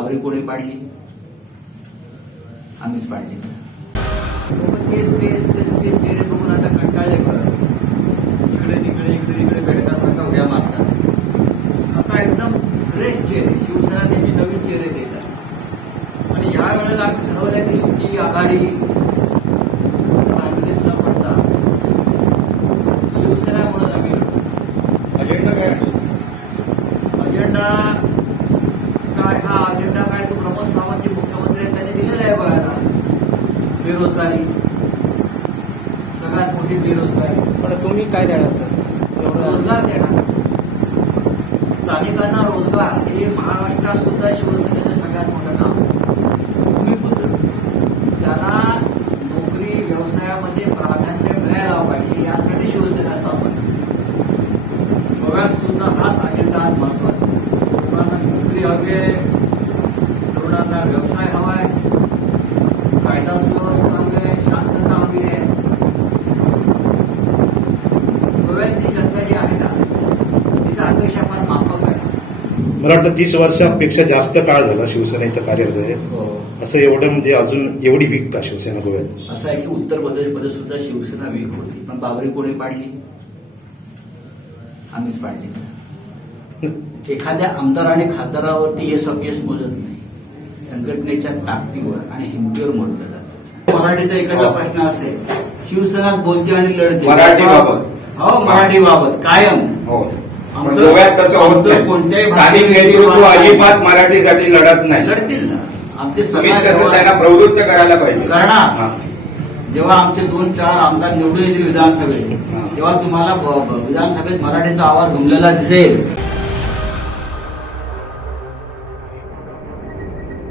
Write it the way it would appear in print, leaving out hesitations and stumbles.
बाबरी कोणी पाडली? आम्हीच पाडली. तेच चेहरे बघून आता कंटाळले बघा. इकडे तिकडे बेडकासारखा उड्या मारतात. आता एकदम फ्रेश चेहरे, शिवसेना नेहमी नवीन चेहरे देत असतात. आणि या वेळेला आम्ही ठरवलंय की युती आघाडी राजनीतीत न पडता शिवसेना म्हणून आम्ही अजेंडा काय? अजेंडा काय? हा अजेंडा काय? तो प्रमोद सावंत जे मुख्यमंत्री आहेत त्यांनी दिलेला आहे बघायला. बेरोजगारी, सगळ्यात मोठी बेरोजगारी. पण तुम्ही काय देणार सर? रोजगार देणार, स्थानिकांना रोजगार. हे महाराष्ट्रात सुद्धा शिवसेनेचं सगळ्यात मोठं काम. भूमिपुत्र, त्याला नोकरी व्यवसायामध्ये प्राधान्य मिळायला पाहिजे यासाठी शिवसेना स्थापन. गोव्यात सुद्धा हाच अजेंडा आज महत्वाचा. लोकांना नोकरी हवी आहे, तरुणांना व्यवसाय हवा आहे, कायदा सुव्यवस्था हवी आहे, शांतता हवी आहे. गोव्यातली जनता जी आहे ना, तिचा अपेक्षा फार माफक आहे. मला वाटतं 30 वर्षापेक्षा जास्त काळ झाला शिवसेनेचं कार्यरत आहे. असं एवढं म्हणजे अजून एवढी वीक का शिवसेना गोव्यात? असं आहे की उत्तर प्रदेशमध्ये सुद्धा शिवसेना वीक होती, पण बाबरी कोणी पाडली? आम्हीच पाडली. एखाद्या आमदार आणि खासदारावरती एस अपयश मोजत नाही, संघटनेच्या ताकदीवर आणि हिमतीवर मोजलं जातं. मराठीचा इकडला प्रश्न असेल, शिवसेना बोलते आणि लढते मराठीबाबत. हो, मराठीबाबत कायम. हो, आमचं गोव्यात तसं होत नाही. कोणत्याही स्थानिक नेतृत्व अजिबात मराठीसाठी लढत नाही. लढतील ना. आमचे तुम्ही सगळ्या कसं त्यांना प्रवृत्त करायला पाहिजे. करणार. जेव्हा आमचे 2-4 आमदार निवडून येतील विधानसभेत, तेव्हा तुम्हाला विधानसभेत मराठीचा आवाज घुमलेला दिसेल.